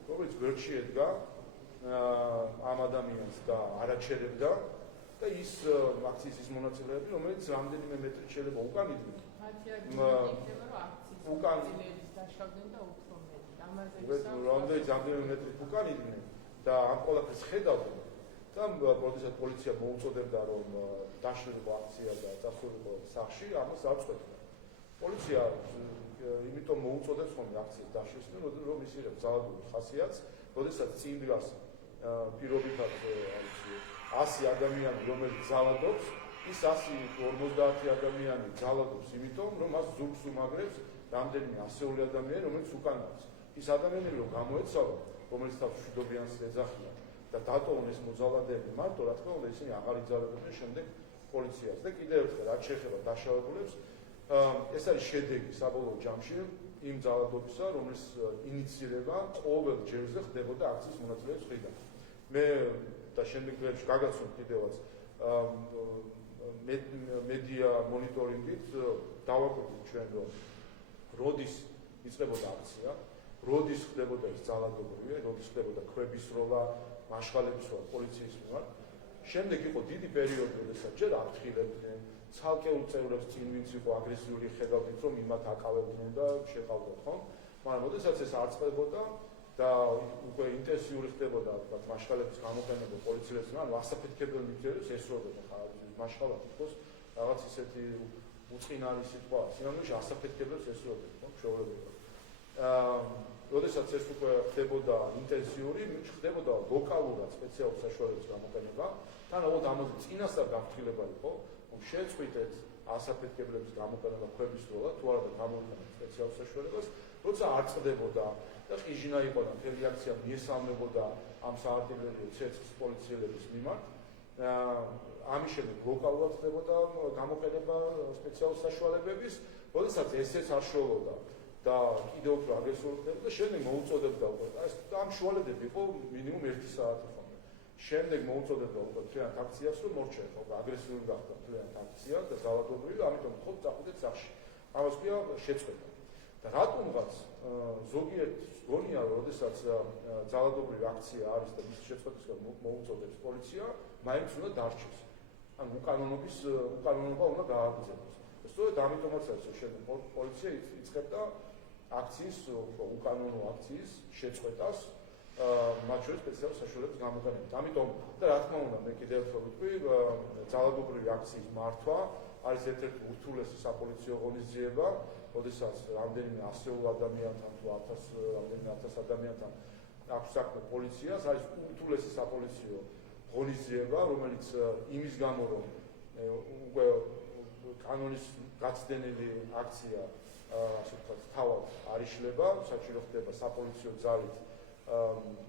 რომელიც გვერდში ედგა ამ ადამიანს და არაჩერებდა და ის აქციის ის მონაწილეები, რომელიც რამდენიმე მეტრით შეიძლება უკან იდგნენ. უკან დაშავდნენ და უფრო მეტი. ამაზე რამდენიმე მეტრით უკან იდგნენ და ამ ყველაფერს ხედავდნენ. და როდესაც პოლიცია მოუწოდებდა რომ დაშლილიყო აქცია და წასულიყო სახლში, ამას არ წყვეტდა. პოლიცია იმიტომ მოუწოდებს ხოლმე აქციის დაშლის, რომ ის იღებს ძალადობის ხასიათს, როდესაც წინ დგას პირობითად 100 ადამიანი, რომელიც ძალადობს, ის 150 ადამიანი ძალადობს, იმიტომ რომ მას ზურგს უმაგრებს რამდენიმე ასეული ადამიანი, რომელიც უკან არის. ის ადამიანები რომ გამოეცვალა, რომელიც თავს მშვიდობიანს ეძახიან და დატოვონ ეს მოძალადეები მარტო, რა თქმა უნდა, ისინი აღარ იძალებოდნენ შემდეგ პოლიციას. და კიდევ ერთხელ, რაც შეეხება დაშავებულებს, ეს არის შედეგი საბოლოო ჯამში იმ ძალადობისა, რომლის ინიცირება ყოველ ჯერზე ხდებოდა აქციის მონაწილეების მხრიდან. მე და შემდეგ დღეებში გაგაცნობ კიდევაც მედია მონიტორინგით დავაკვირდით ჩვენ, რომ როდის იწყებოდა აქცია, როდის ხდებოდა ეს ძალადობრივი, როდის ხდებოდა ქვებისროლა, მაშღალების როლა პოლიციის მიმართ. შემდეგ იყო დიდი პერიოდი, როდესაც ჯერ აფრთხილებდნენ, ცალკეულ წევრებს წინ ვინც იყო აგრესიული ხედავდით, რომ იმათ აკავებდნენ და შეყავდათ, ხო? მაგრამ როდესაც ეს არ წყდებოდა და უკვე ინტენსიური ხდებოდა მაშღალების გამოყენება პოლიციელებს, ანუ ასაფეთქებელი მიზეზებს ესროდნენ ხარ მაშღალად თქოს რაღაც ისეთი უწყინარი სიტყვა, სინამდვილეში ასაფეთქებელს ესროდნენ, ხო? შეუძლებელი. როდესაც ეს უკვე ხდებოდა ინტენსიური, ხდებოდა ლოკალურად სპეციალური საშუალებების გამოყენება, თან ალბათ ამაზე წინასწარ გაფრთხილება იყო, რომ შეწყვიტეთ ასაფეთქებლების გამოყენება ქვებისროლა, თუ არა გამოიყენეთ სპეციალურ საშუალებას, როცა არ წყდებოდა და ყიჟინა იყო და მთელი აქცია მიესალმებოდა ამ საარტილერიო ცეცხლს პოლიციელების მიმართ. ამის შემდეგ ლოკალურად ხდებოდა გამოყენება სპეციალურ საშუალებების, როდესაც ესეც არ შველოდა და კიდევ უფრო აგრესიული ხდებოდა, შემდეგ მოუწოდებდა უკვე ეს ამ შუალებები იყო მინიმუმ 1 საათი ხოლმე. შემდეგ მოუწოდებდა უკვე მთლიანად აქციას, რომ მორჩა ხო აგრესიული გახდა მთლიანად აქცია და ძალადობრივი, ამიტომ ხოთ წახვიდეთ სახლში. ამას ქვია შეწყვეტა. და რატომღაც ზოგიერთს გონია, რომ როდესაც ძალადობრივი აქცია არის და მის შეწყვეტას მოუწოდებს პოლიცია, მაინც უნდა დარჩეს. ან უკანონობა უნდა გააგრძელოს. სწორედ ამიტომაც არის შემდეგ პოლიცია იწყებდა აქციის, უკანონო აქციის შეწყვეტას, მათ შორის სპეციალურ საშუალებების გამოყენებით. ამიტომ და რა თქმა უნდა, მე კიდევ ერთხელ ვიტყვი, ძალადობრივი აქციის მართვა არის ერთ-ერთი ურთულესი საპოლიციო ღონისძიება, როდესაც რამდენიმე ასეულ ადამიანთან თუ 1000 ადამიანთან აქვს საქმე პოლიციას, არის ურთულესი საპოლიციო ღონისძიება, რომელიც იმის გამო, რომ უკვე კანონის გაცდენილი აქცია, ასე ვთქვათ, თავად არ იშლება, საჭირო ხდება საპოლიციო ძალით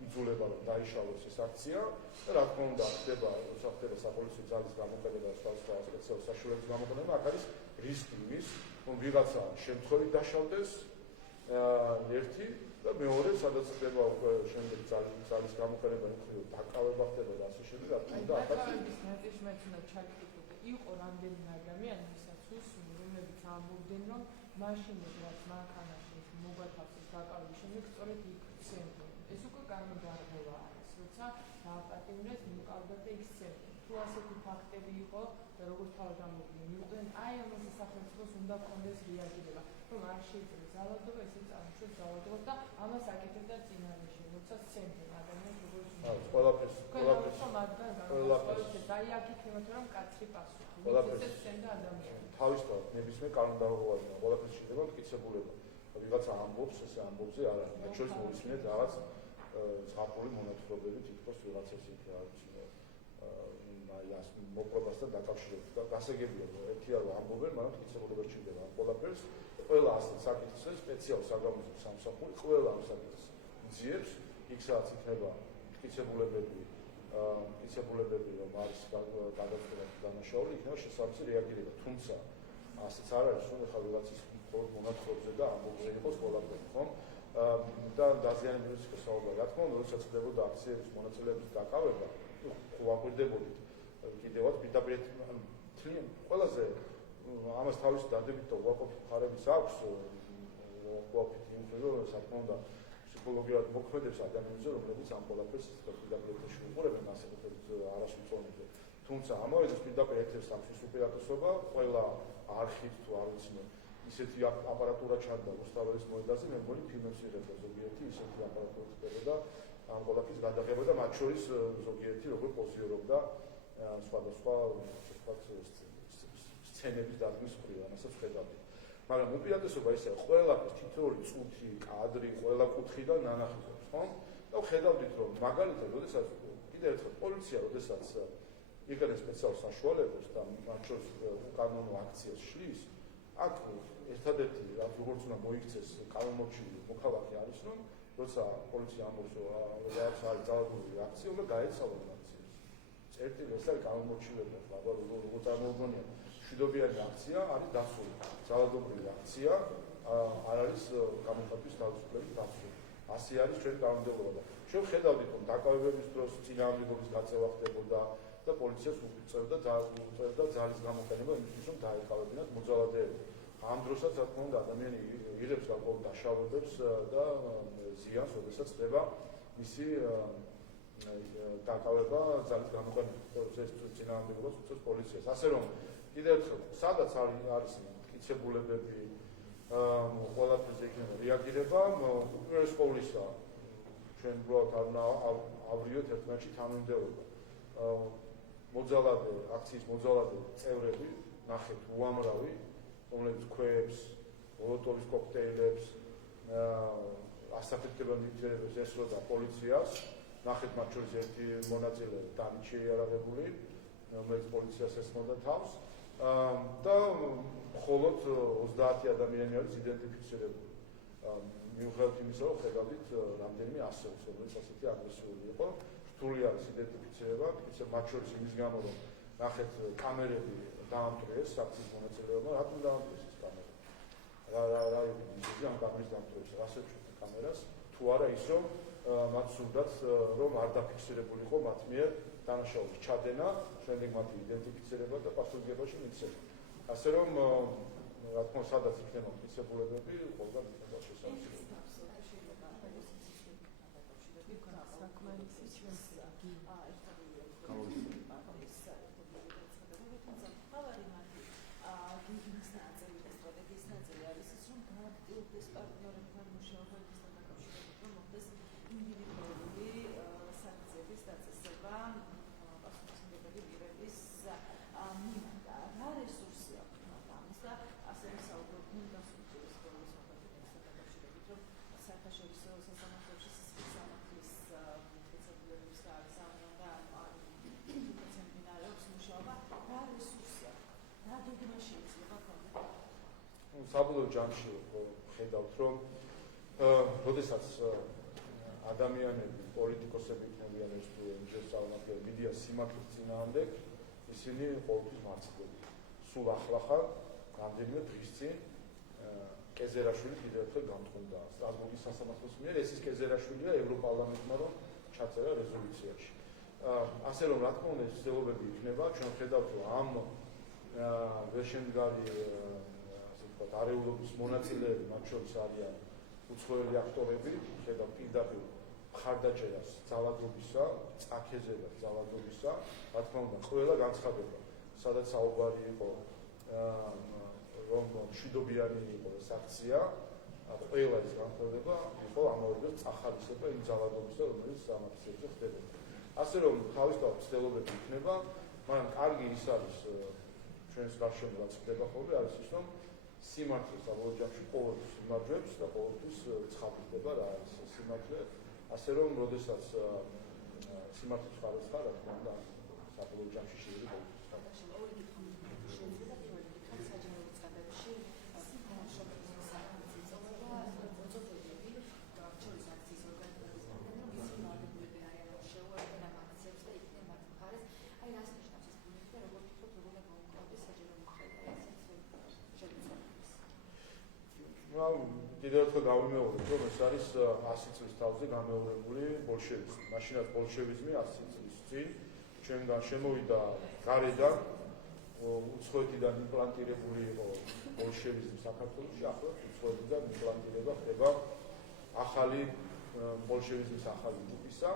იძულება, რომ დაიშალოს ეს აქცია და რა თქმა უნდა, ხდება საპოლიციო ძალის გამოყენება, სხვა სპეციალურ საშუალებების გამოყენება, აქ არის რისკი იმის, რომ ვიღაცა შემთხვევით დაშავდეს ერთი და მეორე, სადაც ხდება უკვე შემდეგ ძალის გამოყენება, დაკავება ხდება და ასე შემდეგ, რა თქმა უნდა, დაკავების ნაწილში მეც უნდა ჩაკითხო, იყო რამდენიმე ადამიანი, ვისაც რომლებიც ამბობდნენ, რომ მაშინ რაც მანქანაში მოგვათავს ეს დაკავების შემდეგ, სწორედ იქ ცემდნენ. ეს უკვე განმდარღება არის, როცა დააპატიმრეს, მოკავდა და იქ ცემდნენ. თუ ასეთი ფაქტები იყო და როგორც თავად ამბობდნენ, იყვნენ, აი ამაზე სახელმწიფოს უნდა ჰქონდეს რეაგირება, რომ არ შეიძლება ძალადობა, ესე წარმოშობს ძალადობას და ამას აკეთებდა წინარეში, როცა ცემდნენ ადამიანს როგორც უნდა. ყველაფერს აი აქ იქნება რომ კაცრი პასუხი. ეს ცემდა ადამიანს. თავისთავად ნებისმიერ კანონმდებლობაში ყველაფერს შეიძლება მტკიცებულება. ვიღაცა ამბობს, ეს ამბობზე არ არის. მათ შორის მოვისმინეთ რაღაც ზღაპრული მონათხრობები, თითქოს ვიღაცას იქ არის მოპრობასთან დაკავშირებით. გასაგებია, რომ ერთია რომ ამბობენ, მაგრამ მტკიცებულება რჩება ამ ყველაფერს. ყველა ასეთ საკითხს სპეციალურ საგამოძიებო სამსახური ყველა ამ საკითხს ძიებს, იქ სადაც იქნება მტკიცებულებები, რომ არის გადაწყვეტა დანაშაული, იქნება შესაბამისი რეაგირება. თუმცა ასეც არ არის, რომ ეხლა ვიღაცის მონათხრობზე და ამბობზე იყოს ყველაფერი, ხო? და დაზიანებების შესაძლებლობა. რა თქმა უნდა, როდესაც ხდებოდა აქციების მონაწილეების დაკავება, ვაკვირდებოდით კიდევაც პირდაპირ ყველაზე ამას თავისი დადებით და უარყოფით მხარებიც აქვს, უარყოფით იმ ხელს, რომ რა თქმა უნდა ფსიქოლოგიურად მოქმედებს ადამიანებზე, რომლებიც ამ ყველაფერს პირდაპირ შეუყურებენ განსაკუთრებით არასრულწლოვანებზე. თუმცა ამავე დროს პირდაპირ ერთ-ერთ სამშის უპირატესობა ყველა არქივს თუ არ ვიცი ისეთი აპარატურა ჩანდა რუსთაველის მოედანზე, მე მგონი ფილმებს იღებდა ზოგიერთი ისეთი აპარატურა ხდებოდა ამ ყველაფრის გადაღება და მათ შორის ზოგიერთი როგორ პოზიორობდა სხვადასხვა სცენების დადგმის მხრივ, ამასაც ვხედავდი. მაგრამ უპირატესობა ისე ყველაფერს თითოეული წუთი, კადრი, ყველა კუთხიდან ნანახი, ხო? და ვხედავდით რომ მაგალითად, როდესაც კიდევ ერთხელ პოლიცია, როდესაც იყენებს სპეციალურ საშუალებებს და მათ შორის უკანონო აქციას შლის, აქ ერთადერთი როგორც უნდა მოიქცეს კანონმორჩილი მოქალაქე არის, რომ როცა პოლიცია ამბობს, რომ რაღაც არის ძალადობრივი აქცია, უნდა გაეცალონ აქციას. წერტილი ეს არის კანონმორჩილება, როგორ წარმოუდგენია. მშვიდობიანი აქცია არის დაცული. ძალადობრივი აქცია არ არის გამოხატვის თავისუფლების დაცული. ასე არის ჩვენი კანონმდებლობა და ჩვენ ხედავდით, რომ დაკავებების დროს წინააღმდეგობის გაწევა ხდებოდა და პოლიციას უწევდა ძალის გამოყენება იმისთვის, რომ დაეკავებინათ მოძალადეები. ამ დროსაც, რა თქმა უნდა, ადამიანი იღებს გარკვეულ დაშავებებს და ზიანს, როდესაც ხდება მისი დაკავება ძალის გამოყენებით. ეს წინააღმდეგობას უწევს პოლიციას. ასე რომ კიდევ ერთხელ, სადაც არის მტკიცებულებები, ყველაფერზე იქნება რეაგირება, უპირველეს ყოვლისა ჩვენ უბრალოდ არ უნდა ავრიოთ ერთმანეთში თანმიმდევრობა. აქციის მოძალადე წევრები ნახეთ უამრავი, რომლებიც ქვებს, მოლოტოვის კოქტეილებს, ასაფეთქებელ ნივთიერებებს ესროდა პოლიციას, ნახეთ მათ შორის ერთი მონაწილე დამით შეიარაღებული, რომელიც პოლიციას ესმოდა თავს და მხოლოდ 30 ადამიანი არის იდენტიფიცირებული. მიუხედავად იმისა, რომ ხედავდით რამდენიმე ასეულს, რომელიც ასეთი აგრესიული იყო, რთული არის იდენტიფიცირება, მათ შორის იმის გამო, რომ ნახეთ კამერები დაამტვრიეს აქციის მონაწილეებმა, რატომ დაამტვრიეს ეს კამერა? რა იგი ამ კამერის დამტვრიეს, რასაც ჩვენთ კამერას, თუ არა ის, რომ მათ სურდათ, რომ არ დაფიქსირებულიყო მათ მიერ დანაშაულის ჩადენა, შემდეგ მათი იდენტიფიცირება და პასუხისმგებაში მიცემა. ასე რომ, რა თქმა უნდა, სადაც იქნება მტკიცებულებები, ყველგან იქნება შესაძლებელი. საბოლოო ჯამში ხედავთ, რომ როდესაც ადამიანები, პოლიტიკოსები იქნებიან ეს თუ NGO-ს წარმომადგენლები მიდიან სიმართლის წინააღმდეგ, ისინი ყოველთვის მარცხდებიან. სულ ახლახან, რამდენიმე დღის წინ კეზერაშვილი კიდევ ერთხელ გამთხოვნდა სტრასბურგის სასამართლოს მიერ, ეს ის კეზერაშვილია ევროპარლამენტმა რომ ჩაწერა რეზოლუციაში. ასე რომ, რა თქმა უნდა, ეს ცდილობები იქნება, ჩვენ ხედავთ, რომ ამ ვერშემდგარი არეულობის მონაწილეები, მათ შორის არიან უცხოელი აქტორები, ხედავთ პირდაპირ მხარდაჭერას ძალადობისა, წაქეზებას ძალადობისა, რა თქმა უნდა, ყველა განცხადება, სადაც საუბარი იყო, რომ მშვიდობიანი იყო ეს აქცია, ყველა ეს განცხადება იყო ამავე დროს წახალისება იმ ძალადობისა, რომელიც სამართლებზე ხდებოდა. ასე რომ, თავისთავად ცდილობები იქნება, მაგრამ კარგი ის არის ჩვენს გარშემო რაც ხდება ხოლმე, არის ის, რომ სიმართლე საბოლოო ჯამში ყოველთვის იმარჯვებს და ყოველთვის ცხადდება რა არის სიმართლე. ასე რომ, როდესაც სიმართლის მხარეს ხარ, რა თქმა უნდა, საბოლოო ჯამში შეიძლება კიდევ ერთხელ გავიმეორებ, რომ ეს არის 100 წლის თავზე გამეორებული ბოლშევიზმი. მაშინაც ბოლშევიზმი 100 წლის წინ ჩვენგან შემოვიდა გარედან, უცხოეთიდან იმპლანტირებული იყო ბოლშევიზმი საქართველოში, ახლა უცხოეთიდან იმპლანტირება ხდება ახალი ბოლშევიზმის ახალი ჯგუფისა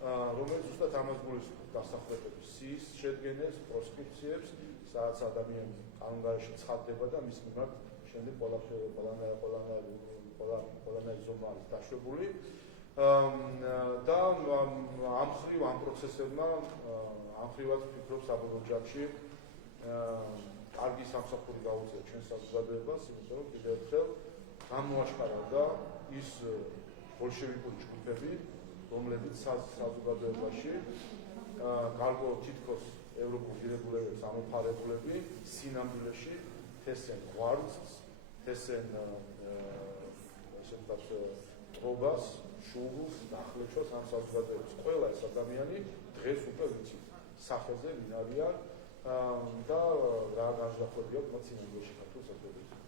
რომელიც ზუსტად ამას გულისხმობს დასახლებების სიის შედგენებს, პროსკრიფციებს, სადაც ადამიანი კანონგარეში ცხადდება და მის მიმართ შემდეგ ყველანაირი ზომა არის დაშვებული. და ამ ხრივ ამ პროცესებმა ამ ხრივაც ვფიქრობ საბოლოო ჯამში კარგი სამსახური გაუწია ჩვენ საზოგადოებას, იმიტომ რომ კიდევ ერთხელ გამოაშკარავდა ის ბოლშევიკური ჯგუფები, რომლებიც საზოგადოებაში გარკვეულ თითქოს ევროპულ ღირებულებებს ამოფარებულები სინამდვილეში თესენ ღვარდს, თესენ ესე ვთქვათ ტრობას, შუბლს, დახლეჩოს ამ საზოგადოებას. ყველა ეს ადამიანი დღეს უკვე ვიცით სახეზე ვინ არიან და რა განსხვავებია მათ სინამდვილეში ქართულ საზოგადოებაში.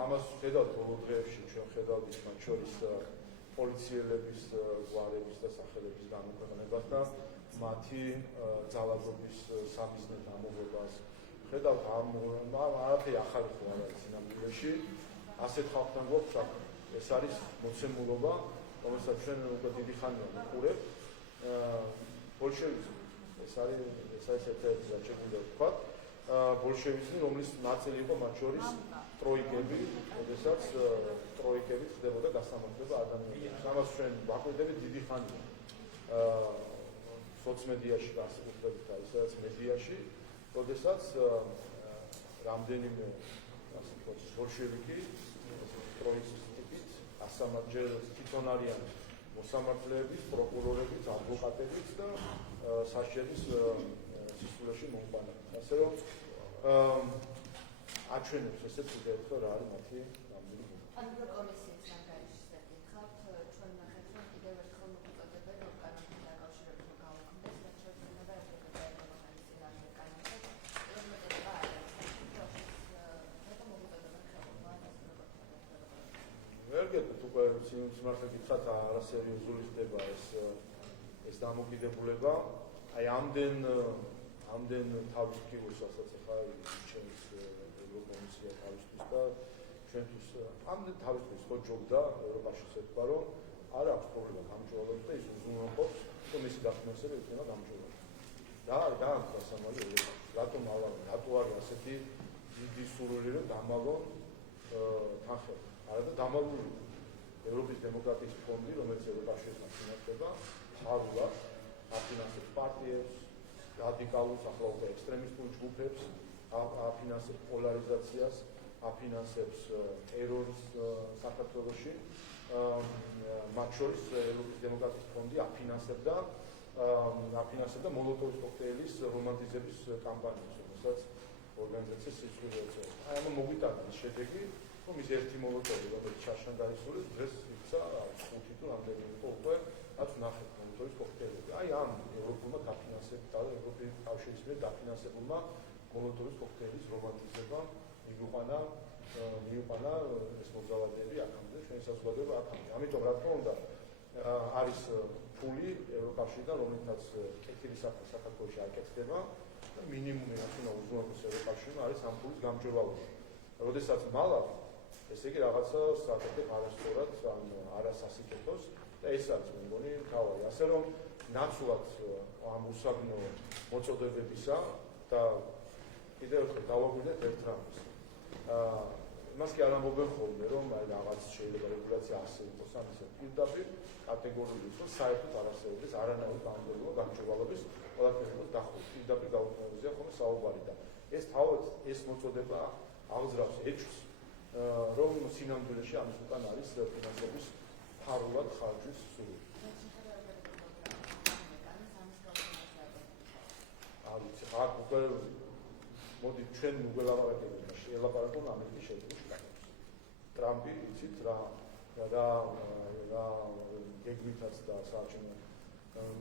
ამას ხედავთ ბოლო დღეებში, ჩვენ ხედავთ მათ შორის პოლიციელების გვარების და სახელების გამოქვეყნებას და მათი ძალადობის სამიზნედ ამოღებას. ხედავთ არაფერი ახალი ხო არ არის სინამდვილეში. ასეთ ხალხთან გვაქვს საქმე. ეს არის მოცემულობა, რომელსაც ჩვენ უკვე დიდი ხანია ვუყურებთ. ბოლშევიზმი ეს არის ერთ-ერთი რაც შეგვიძლია ვთქვათ. ბოლშევიზმი, რომლის ნაწილი იყო მათ შორის ტროიკები, როდესაც ტროიკებით ხდებოდა გასამართლება ადამიანებს. ამას ჩვენ ვაკვირდებით დიდი ხანია. სოციმედიაში განსაკუთრებით და ისაც მედიაში, როდესაც რამდენიმე ასე ვთქვათ ბოლშევიკი ტროიკის ტიპით ასამართლე თვითონ არიან მოსამართლეების, პროკურორების, ადვოკატების და სასჯელის სისულეში მოუყვანები. ასე რომ აჩვენებს ესეც კიდევ ერთხელ რა არის მათი რამდენი კომისიის ანგარიშს ეკითხავთ, ჩვენ ნახეთ, რომ კიდევ ერთხელ მოგვიწოდებენ, რომ კანონთან დაკავშირებით გავაქმნეს, მათ შორის უნდა ეფექტებია რომელიც ინარჩუნ კანონზე, რომელიც არის რატომ მოგვიწოდებენ ხელოვნა ვერ გეტყვით უკვე სიმართლე გითხრათ არასერიოზული ხდება ეს დამოკიდებულება. აი ამდენ თავისუფლებას, რასაც ახლა ჩვენს ევროკომისია თავისთვის და ჩვენთვის ამდენ თავისუფლებას ხო ჯობდა ევროპაში ისე თქვა, რომ არ აქვს პრობლემა გამჭვირვალეობის და ის უზრუნველყოფს, რომ მისი დაფინანსება იქნება გამჭვირვალე. რა არის გასამალი ევროპაში? რატო არის ასეთი დიდი სურვილი, რომ დამალონ თანხები? არა და დამალული ევროპის დემოკრატიის ფონდი, რომელიც ევროპაში financeება, ხარულად აფინანსებს პარტიებს, რადიკალურს, ახლა უკვე ექსტრემისტულ ჯგუფებს, აფინანსებს პოლარიზაციას, აფინანსებს ტერორს საქართველოში. მათ შორის ევროპის დემოკრატიის ფონდი აფინანსებდა მოლოტოვის კოქტეილის რომანტიზების კამპანიას, რომელსაც ორგანიზაცია სიცოცხლე ეწევა. აი ამ მოგვიტანა ის შედეგი, რომ ის ერთი მოლოტოვი, რომელიც ჩაშან დაისურვეს, დღეს იქცა 5 თუ რამდენი იყო უკვე, რაც ნახეთ მოლოტოვის კოქტეილები. აი ამ ევროპულმა დაფინანსებდა და ევროპის კავშირის მიერ დაფინანსებულმა მოლოტოვის კოქტეილის რომანტიზება მიუყვანა ეს მოძალადეები აქამდე, ჩვენი საზოგადოება აქამდე. ამიტომ რა თქმა უნდა არის ფული ევროკავშირიდან, რომლითაც კეთილი საფრთხე საქართველოში არ კეთდება და მინიმუმი რაც უნდა უზრუნველყოს ევროკავშირმა არის ამ ფულის გამჭვირვალობა. როდესაც მალავ ესე იგი რაღაცა საკეთებ არასწორად ან არასასიკეთოს და ეს არის მე მგონი მთავარი. ასე რომ ნაცვლად ამ უსაგნო მოწოდებებისა და კიდევ ერთხელ დავაგვირდეთ ერთ რამეს. იმას კი არ ამბობენ ხოლმე, რომ აი რაღაც შეიძლება რეგულაცია ასე იყოს, ან ისე პირდაპირ კატეგორიული იყოს, საერთოდ არ არსებობს არანაირი კანონმდებლობა გამჭვირვალობის ყველაფერი იყოს დახურული. პირდაპირ გაუქმებაზეა ხოლმე საუბარი და ეს თავად ეს მოწოდება აღძრავს ეჭვს, რომ სინამდვილეში ამის უკან არის ფინანსების ფარულად ხარჯვის სურვილი. აქ უკვე მოდი ჩვენ მოგელაპარაკებთ და შეელაპარაკონ ამერიკის შეერთებულ შტატებს. ტრამპი იცით რა გეგმითაც და საარჩევნო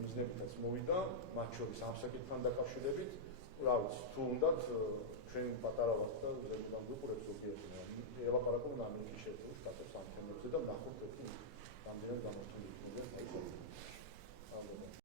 მიზნებითაც მოვიდა, მათ შორის ამ საკითხთან დაკავშირებით. რა ვიცი, თუ უნდათ ჩვენ პატარა ვართ და ზემოდან ვიყურებთ ზოგიერთი, ელაპარაკობთ ამერიკის შეერთებული შტატებს ამ თემებზე და ვნახოთ ერთი რამდენად გამორთული იქნება.